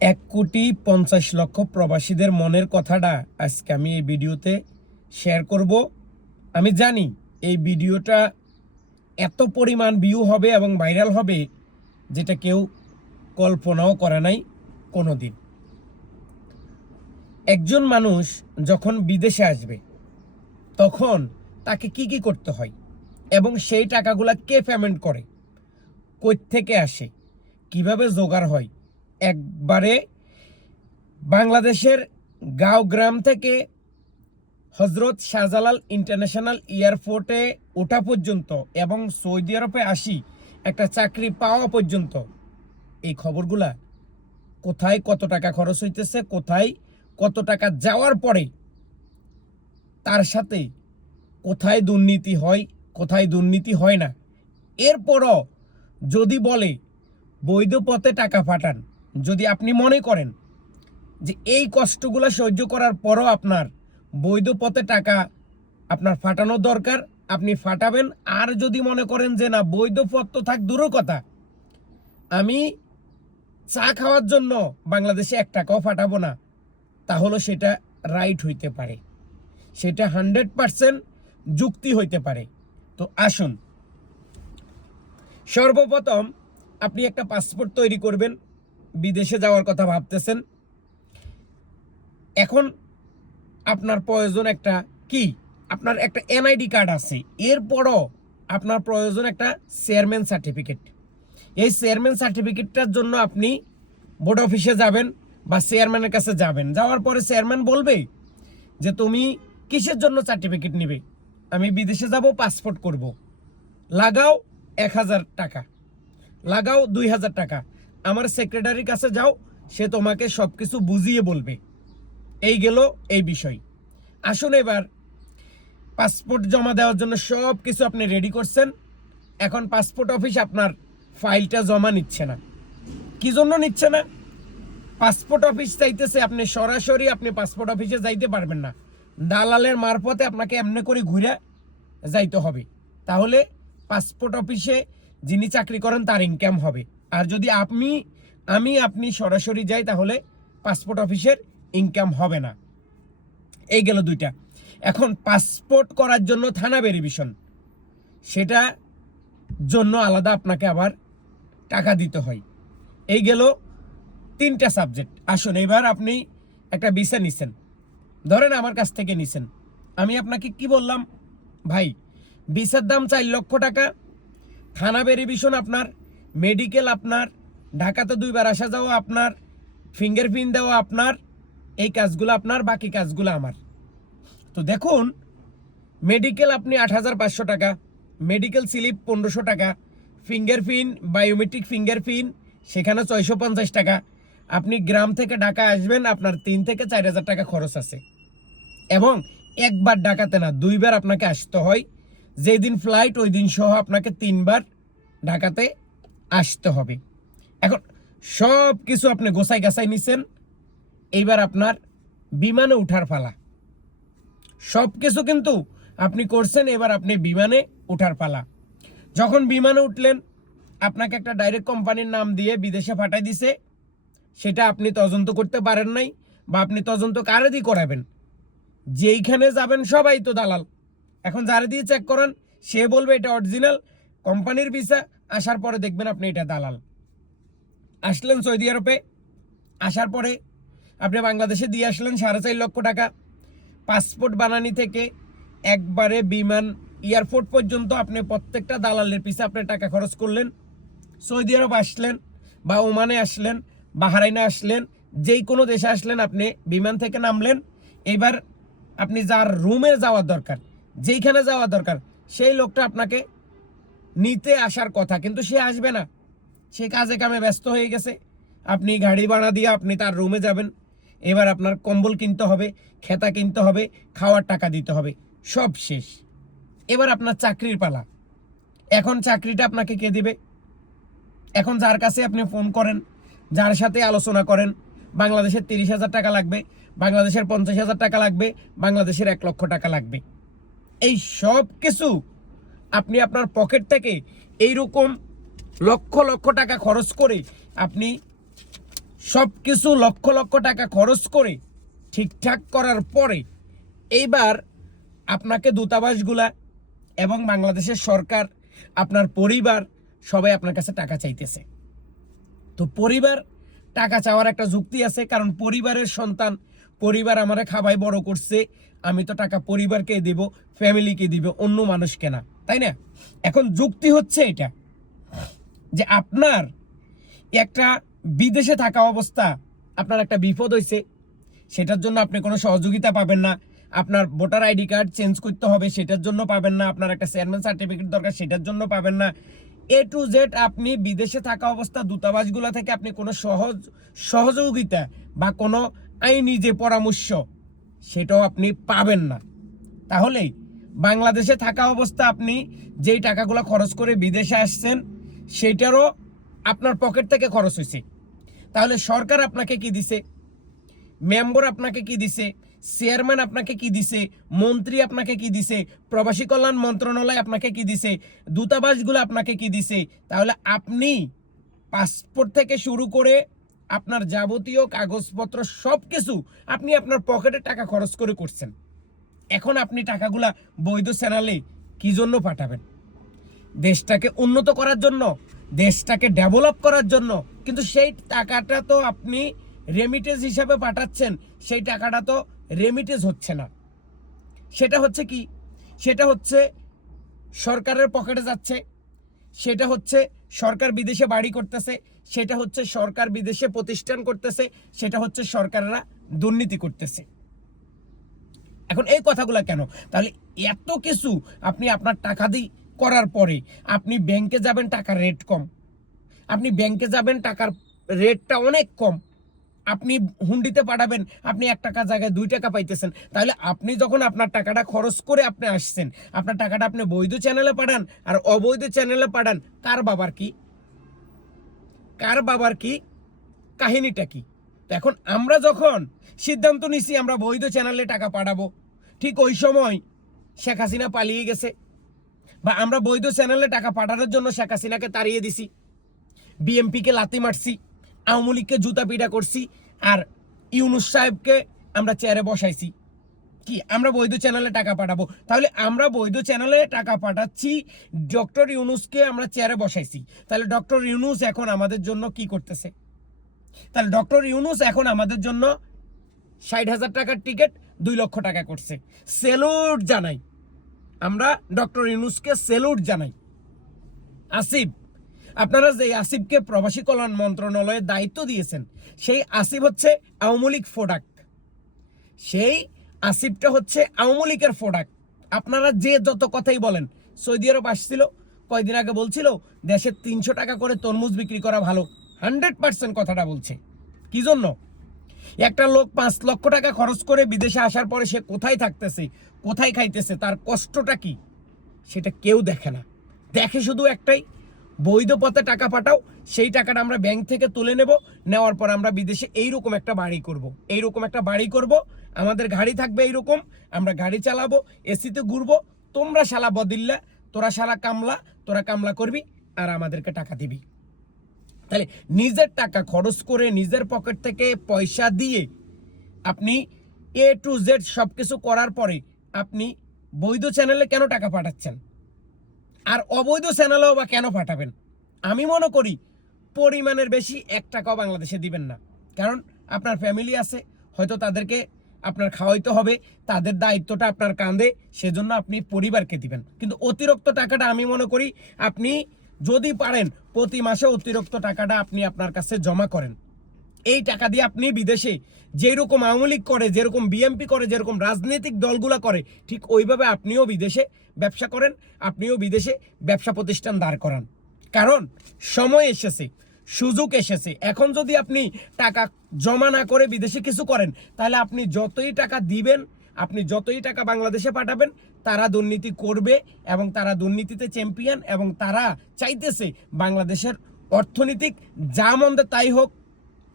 এক কোটি পঞ্চাশ লক্ষ প্রবাসীদের মনের কথাটা আজকে আমি এই ভিডিওতে শেয়ার করব। আমি জানি এই ভিডিওটা এত পরিমাণ ভিউ হবে এবং ভাইরাল হবে যেটা কেউ কল্পনাও করে নাই কোনো দিন একজন মানুষ যখন বিদেশে আসবে, তখন তাকে কি কি করতে হয় এবং সেই টাকাগুলা কে পেমেন্ট করে থেকে আসে, কীভাবে জোগাড় হয় একবারে বাংলাদেশের গাঁও গ্রাম থেকে হজরত শাহজালাল ইন্টারন্যাশনাল এয়ারপোর্টে ওঠা পর্যন্ত এবং সৌদি আরবে আসি, একটা চাকরি পাওয়া পর্যন্ত। এই খবরগুলা কোথায় কত টাকা খরচ হইতেছে, কোথায় কত টাকা যাওয়ার পরে তার সাথে কোথায় দুর্নীতি হয়, কোথায় দুর্নীতি হয় না। এরপরও যদি বলে বৈধ পথে টাকা পাঠান যদি আপনি মনে করেন যে এই কষ্টগুলো সহ্য করার পরও আপনার বৈধ পথে টাকা আপনার ফাটানো দরকার, আপনি ফাটাবেন। আর যদি মনে করেন যে না, বৈধ পথ তো থাক দূরের কথা। আমি চা খাওয়ার জন্য বাংলাদেশে এক টাকাও ফাটাবো না তাহলে সেটা রাইট হইতে পারে। সেটা হান্ড্রেড পারসেন্ট যুক্তি হইতে পারে। তো আসুন। সর্বপ্রথম আপনি একটা পাসপোর্ট তৈরি করবেন। বিদেশে যাওয়ার কথা ভাবতেছেন। এখন আপনার প্রয়োজন একটা কি? আপনার একটা এনআইডি কার্ড আছে। এরপরও আপনার প্রয়োজন একটা চেয়ারম্যান সার্টিফিকেট। এই চেয়ারম্যান সার্টিফিকেটটার জন্য আপনি বোর্ড অফিসে যাবেন বা চেয়ারম্যানের কাছে যাবেন। যাওয়ার পরে চেয়ারম্যান বলবে যে, তুমি কিসের জন্য সার্টিফিকেট নিবে? আমি বিদেশে যাব, পাসপোর্ট করব। লাগাও এক হাজার টাকা। লাগাও দুই হাজার টাকা। আমার সেক্রেটারির কাছে যাও, সে তোমাকে সব কিছু বুঝিয়ে বলবে। এই গেল এই বিষয়। আসুন এবার পাসপোর্ট জমা দেওয়ার জন্য সব কিছু আপনি রেডি করছেন। এখন পাসপোর্ট অফিস আপনার ফাইলটা জমা নিচ্ছে না। কি জন্য নিচ্ছে না? পাসপোর্ট অফিস চাইতেছে আপনি সরাসরি আপনি পাসপোর্ট অফিসে যাইতে পারবেন না। দালালের মারফতে আপনাকে এমনি করে ঘুরে যাইতে হবে। তাহলে পাসপোর্ট অফিসে যিনি চাকরি করেন তার ইনকাম হবে। আর যদি আপনি, আমি আপনি সরাসরি যাই, তাহলে পাসপোর্ট অফিসের ইনকাম হবে না। এই গেল দুইটা। এখন পাসপোর্ট করার জন্য থানা ভেরিফিকেশন সেটা জন্য আলাদা আপনাকে আবার টাকা দিতে হয়। এই গেল তিনটা সাবজেক্ট আসুন, এবার আপনি একটা ভিসা নিছেন। ধরেন আমার কাছ থেকে নিছেন। আমি আপনাকে কি বললাম? ভাই ভিসার দাম চার লক্ষ টাকা, থানা ভেরিফিকেশন আপনার মেডিকেল আপনার, ঢাকাতে দুইবার আসা যাওয়া আপনার ফিঙ্গারপ্রিন্ট দেওয়া আপনার, এই কাজগুলো আপনার, বাকি কাজগুলো আমার। তো দেখুন মেডিকেল আপনি আট হাজার পাঁচশো টাকা মেডিকেল স্লিপ পনেরোশো টাকা ফিঙ্গারপ্রিন্ট বায়োমেট্রিক ফিঙ্গারপ্রিন্ট সেখানে ছয়শো পঞ্চাশ টাকা। আপনি গ্রাম থেকে ঢাকা আসবেন, আপনার তিন থেকে চার হাজার টাকা খরচ আছে। এবং একবার ঢাকাতে না, দুইবার আপনাকে আসতে হয়। যেই দিন ফ্লাইট ওই দিন সহ আপনাকে তিনবার ঢাকাতে আসতে হবে। এখন সব কিছু আপনি গোসাই গাছাই নিছেন, এইবার আপনার বিমানে উঠার পালা। সব কিছু কিন্তু আপনি করছেন, এবার আপনি বিমানে উঠার পালা। যখন বিমানে উঠলেন, আপনাকে একটা ডাইরেক্ট কোম্পানির নাম দিয়ে বিদেশে পাঠাই দিছে। সেটা আপনি তদন্ত করতে পারেন নাই বা আপনি তদন্ত কারে দিয়ে করাবেন? যেইখানে যাবেন সবাই তো দালাল। এখন যারা দিয়ে চেক করান, সে বলবে এটা অরিজিনাল কোম্পানির ভিসা আসার পরে দেখবেন আপনি এটা দালাল। আসলেন সৌদি আরবে, আসার পরে আপনি বাংলাদেশে দিয়ে আসলেন সাড়ে চার লক্ষ টাকা। পাসপোর্ট বানানি থেকে একবারে বিমান, এয়ারপোর্ট পর্যন্ত আপনি প্রত্যেকটা দালালের পিছে আপনি টাকা খরচ করলেন। সৌদি আরব আসলেন বা ওমানে আসলেন, বাহারাইনে আসলেন, যেই কোনো দেশে আসলেন আপনি বিমান থেকে নামলেন। এবার আপনি যার রুমে যাওয়ার দরকার, যেইখানে যাওয়ার দরকার, সেই লোকটা আপনাকে নিতে আসার কথা, কিন্তু সে আসবে না। সে কাজে কামে ব্যস্ত হয়ে গেছে। আপনি গাড়ি ভাড়া দিয়ে আপনি তার রুমে যাবেন। এবার আপনার কম্বল কিনতে হবে, খেতা কিনতে হবে, খাওয়ার টাকা দিতে হবে। সব শেষ। এবার আপনার চাকরির পালা। এখন চাকরিটা আপনাকে কে দিবে? এখন যার কাছে আপনি ফোন করেন, যার সাথে আলোচনা করেন, বাংলাদেশের তিরিশ হাজার টাকা লাগবে, বাংলাদেশের পঞ্চাশ হাজার টাকা লাগবে, বাংলাদেশের এক লক্ষ টাকা লাগবে। এই সব কিছু আপনি আপনার পকেট থেকে এইরকম লক্ষ লক্ষ টাকা খরচ করে আপনি সব কিছু লক্ষ লক্ষ টাকা খরচ করে ঠিকঠাক করার পরে এইবার আপনাকে দূতাবাসগুলা এবং বাংলাদেশের সরকার, আপনার পরিবার সবাই আপনার কাছে টাকা চাইতেছে। তো পরিবার, টাকা চাওয়ার একটা যুক্তি আছে, কারণ পরিবারের সন্তান পরিবার আমারে খাবাই বড় করছে, আমি তো টাকা পরিবারকে দিব ফ্যামিলিকে দিব, অন্য মানুষকে না, তাই না? এখন যুক্তি হচ্ছে এটা, যে আপনার একটা বিদেশে থাকা অবস্থা, আপনার একটা বিপদ হয়েছে, সেটার জন্য আপনি কোনো সহযোগিতা পাবেন না, আপনার ভোটার আইডি কার্ড চেঞ্জ করতে হবে, সেটার জন্য পাবেন না, আপনার একটা চেয়ারম্যান সার্টিফিকেট দরকার, সেটার জন্য পাবেন না। এ টু জেড আপনি বিদেশে থাকা অবস্থা, দূতাবাসগুলো থেকে আপনি কোনো সহজ, সহযোগিতা বা কোনো আইনি যে পরামর্শ, সেটাও আপনি পাবেন না। তাহলে বাংলাদেশে থাকা অবস্থা আপনি যেই টাকাগুলো খরচ করে বিদেশে আসছেন, সেটারও আপনার পকেট থেকে খরচ হয়েছে তাহলে সরকার আপনাকে কি দিছে? মেম্বার আপনাকে কি দিছে? চেয়ারম্যান আপনাকে কি দিছে? মন্ত্রী আপনাকে কি দিছে? প্রবাসী কল্যাণ মন্ত্রণালয় আপনাকে কি দিছে? দূতাবাসগুলো আপনাকে কি দিছে? তাহলে আপনি পাসপোর্ট থেকে শুরু করে আপনার যাবতীয় কাগজপত্র সব কিছু আপনি আপনার পকেটে টাকা খরচ করে করছেন। এখন আপনি টাকাগুলা বৈধ চ্যানেলে কি জন্য পাঠাবেন? দেশটাকে উন্নত করার জন্য, দেশটাকে ডেভেলপ করার জন্য, কিন্তু সেই টাকাটা তো আপনি রেমিটেন্স হিসাবে পাঠাচ্ছেন, সেই টাকাটা তো রেমিটেন্স হচ্ছে না। সেটা হচ্ছে কি? সেটা হচ্ছে সরকারের পকেটে যাচ্ছে, সেটা হচ্ছে সরকার বিদেশে বাড়ি করতেছে, সেটা হচ্ছে সরকার বিদেশে প্রতিষ্ঠান করতেছে, সেটা হচ্ছে সরকাররা দুর্নীতি করতেছে। এখন এই কথাগুলো কেন? তাহলে এত কিছু আপনি আপনার টাকা দিয়ে করার পরে আপনি ব্যাংকে যাবেন, টাকার রেট কম। আপনি ব্যাংকে যাবেন, টাকার রেটটা অনেক কম। আপনি হুন্ডিতে পাঠাবেন, আপনি এক টাকা জায়গায় দুই টাকা পাইতেছেন। তাহলে আপনি যখন আপনার টাকাটা খরচ করে আপনি আসছেন, আপনার টাকাটা আপনি বৈধ চ্যানেলে পাঠান আর অবৈধ চ্যানেলে পাঠান, কার বাবার কি? কার বাবার কি? কাহিনীটা কি? এখন আমরা যখন সিদ্ধান্ত নিছি আমরা বৈধ চ্যানেলে টাকা পাঠাবো, ঠিক ওই সময় শেখ হাসিনা পালিয়ে গেছে বা আমরা বৈধ চ্যানেলে টাকা পাঠানোর জন্য শেখ হাসিনাকে তাড়িয়ে দিছি বিএমপিকে লাতি মারছি। আওয়ামী লীগকে জুতা পিটা করছি আর ইউনুস সাহেবকে আমরা চেয়ারে বসাইছি। কি? আমরা বৈধ চ্যানেলে টাকা পাঠাবো। তাহলে আমরা বৈধ চ্যানেলে টাকা পাঠাচ্ছি ডক্টর ইউনুসকে আমরা চেয়ারে বসাইছি। তাহলে ডক্টর ইউনুস এখন আমাদের জন্য কি করতেছে? তাহলে ডক্টর ইউনুস এখন আমাদের জন্য ষাট হাজার টাকার টিকিট দুই লক্ষ টাকা করছে। সেলুট জানাই। আমরা ডক্টর ইউনুসকে সেলুট জানাই। আসিফ আপনারা যে আসিফকে প্রবাসী কল্যাণ মন্ত্রণালয়ের দায়িত্ব দিয়েছেন, সেই আসিফ হচ্ছে আওয়ামী লীগ প্রোডাক্ট সেই আসিফটা হচ্ছে আওয়ামী লীগের প্রোডাক্ট আপনারা যে যত কথাই বলেন, সৌদি আরব আসছিল, কয়দিন আগে বলছিল, দেশে তিনশো টাকা করে তরমুজ বিক্রি করা ভালো। হান্ড্রেড পার্সেন্ট কথাটা বলছে। কি জন্য? একটা লোক পাঁচ লক্ষ টাকা খরচ করে বিদেশে আসার পরে সে কোথায় থাকতেছে, কোথায় খাইতেছে, তার কষ্টটা কি? সেটা কেউ দেখে না। দেখে শুধু একটাই বৈধ পথে টাকা পাঠাও, সেই টাকাটা আমরা ব্যাংক থেকে তুলে নেব, নেওয়ার পর আমরা বিদেশে এইরকম একটা বাড়ি করব। এইরকম একটা বাড়ি করব, আমাদের গাড়ি থাকবে এইরকম, আমরা গাড়ি চালাবো, এসিতে ঘুরবো, তোমরা শালা বদিল্লা, তোরা শালা কামলা, তোরা কামলা করবি আর আমাদেরকে টাকা দিবি তাহলে নিজের টাকা খরচ করে নিজের পকেট থেকে পয়সা দিয়ে আপনি এ টু জেড সব কিছু করার পরে আপনি বৈধ চ্যানেলে কেন টাকা পাঠাচ্ছেন আর অবৈধ চ্যানেলেও বা কেন পাঠাবেন? আমি মনে করি পরিমাণের বেশি এক টাকাও বাংলাদেশে দিবেন না। কারণ আপনার ফ্যামিলি আছে, হয়তো তাদেরকে আপনার খাওয়াইতে হবে, তাদের দায়িত্বটা আপনার কাঁধে, সেজন্য আপনি পরিবারকে দিবেন। কিন্তু অতিরিক্ত টাকাটা আমি মনে করি আপনি যদি পারেন, প্রতি মাসে অতিরিক্ত টাকাটা আপনি আপনার কাছে জমা করেন। এই টাকা দিয়ে আপনি বিদেশে যেরকম আওয়ামী লীগ করে, যেরকম বিএমপি করে, যেরকম রাজনৈতিক দলগুলো করে, ঠিক ওইভাবে আপনিও বিদেশে ব্যবসা করেন, আপনিও বিদেশে ব্যবসা প্রতিষ্ঠান দাঁড় করান। কারণ সময় এসেছে, সুযোগ এসেছে। এখন যদি আপনি টাকা জমা না করে বিদেশে কিছু করেন, তাহলে আপনি যতই টাকা দিবেন, আপনি যতই টাকা বাংলাদেশে পাঠাবেন, তারা দুর্নীতি করবে এবং তারা দুর্নীতিতে চ্যাম্পিয়ন এবং তারা চাইতেছে বাংলাদেশের অর্থনৈতিক যা মন্দে তাই হোক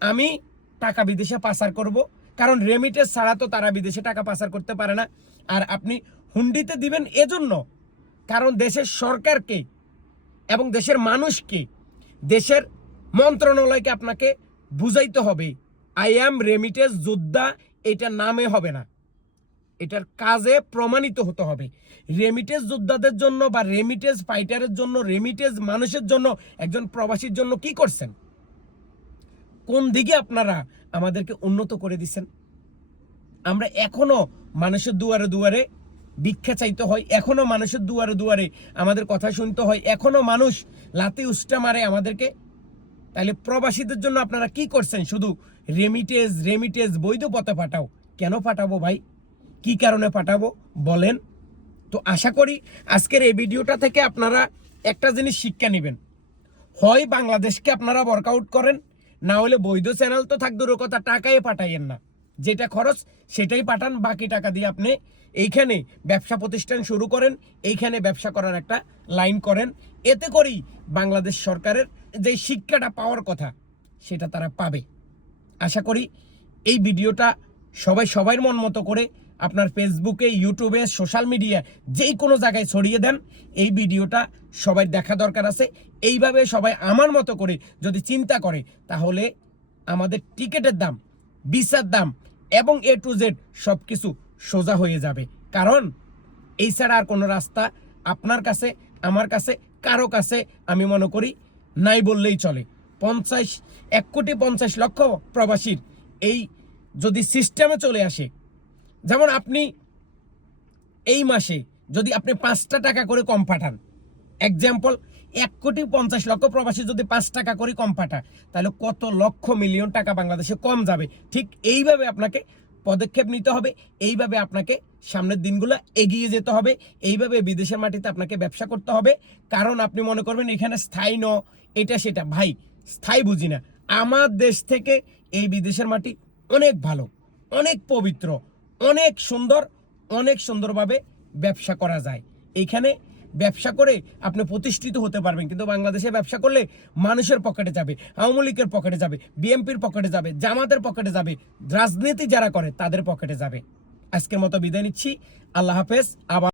আমি টাকা বিদেশে পাচার করব। কারণ রেমিটেন্স ছাড়া তো তারা বিদেশে টাকা পাচার করতে পারে না। আর আপনি হুন্ডিতে দিবেন এজন্য। কারণ দেশের সরকারকে এবং দেশের মানুষকে, দেশের মন্ত্রণালয়কে আপনাকে বুঝাইতে হবে। আই অ্যাম রেমিটেজ যোদ্ধা, এটা নামে হবে না। এটার কাজে প্রমাণিত হতে হবে। রেমিটেজ যোদ্ধাদের জন্য বা রেমিটেজ ফাইটারের জন্য রেমিটেজ মানুষের জন্য, একজন প্রবাসীর জন্য কি করছেন? কোন দিকে আপনারা আমাদেরকে উন্নত করে দিচ্ছেন? আমরা এখনও মানুষের দুয়ারে দুয়ারে ভিক্ষা চাইতে হয়, এখনও মানুষের দুয়ারে দুয়ারে আমাদের কথা শুনতে হয়, এখনও মানুষ লাতি উষ্টা মারে আমাদেরকে। তাহলে প্রবাসীদের জন্য আপনারা কি করছেন? শুধু রেমিটেজ রেমিটেজ বৈধ পথে পাঠাও। কেন পাঠাবো ভাই? কি কারণে পাঠাবো? বলেন। তো আশা করি আজকের এই ভিডিওটা থেকে আপনারা একটা জিনিস শিক্ষা নেবেন। হয় বাংলাদেশকে আপনারা ওয়ার্কআউট করেন না হলে বৈধ চ্যানেল তো থাক দূরের কথা টাকাই পাঠাইয়েন না। যেটা খরচ, সেটাই পাঠান, বাকি টাকা দিয়ে আপনি এইখানে ব্যবসা প্রতিষ্ঠান শুরু করেন, এইখানে ব্যবসা করার একটা লাইন করেন। এতে করেই বাংলাদেশ সরকারের যে শিক্ষাটা পাওয়ার কথা, সেটা তারা পাবে। আশা করি এই ভিডিওটা সবাই সবার মন মতো করে আপনার ফেসবুকে ইউটিউবে সোশ্যাল মিডিয়া যেই কোনো জায়গায় ছড়িয়ে দেন। এই ভিডিওটা সবাই দেখা দরকার আছে। এইভাবে সবাই আমার মতো করে যদি চিন্তা করে, তাহলে আমাদের টিকিটের দাম, ভিসার দাম এবং এ টু জেড সব কিছু সোজা হয়ে যাবে। কারণ এই ছাড়া আর কোনো রাস্তা আপনার কাছে, আমার কাছে, কারও কাছে আমি মনে করি নাই বললেই চলে। পঞ্চাশ, এক কোটি পঞ্চাশ লক্ষ প্রবাসীর এই যদি সিস্টেমে চলে আসে, যেমন আপনি এই মাসে যদি আপনি পাঁচটা টাকা করে কম পাঠান এক্সাম্পল এক কোটি পঞ্চাশ লক্ষ প্রবাসী যদি পাঁচ টাকা করে কম পাঠায়, তাহলে কত লক্ষ মিলিয়ন টাকা বাংলাদেশে কম যাবে? ঠিক এইভাবে আপনাকে পদক্ষেপ নিতে হবে, এইভাবে আপনাকে সামনের দিনগুলো এগিয়ে যেতে হবে, এইভাবে বিদেশের মাটিতে আপনাকে ব্যবসা করতে হবে। কারণ আপনি মনে করবেন এখানে স্থায়ী ন, এটা সেটা। ভাই, স্থায়ী বুঝি না। আমার দেশ থেকে এই বিদেশের মাটি অনেক ভালো, অনেক পবিত্র, অনেক সুন্দর, অনেক সুন্দরভাবে ব্যবসা করা যায়। এইখানে ব্যবসা করে আপনি প্রতিষ্ঠিত হতে পারবেন। কিন্তু বাংলাদেশে ব্যবসা করলে মানুষের পকেটে যাবে, আওয়ামী লীগের পকেটে যাবে, বিএনপির পকেটে যাবে, জামাতের পকেটে যাবে, রাজনীতি যারা করে তাদের পকেটে যাবে। আজকের মতো বিদায় নিচ্ছি। আল্লাহ হাফেজ, আবার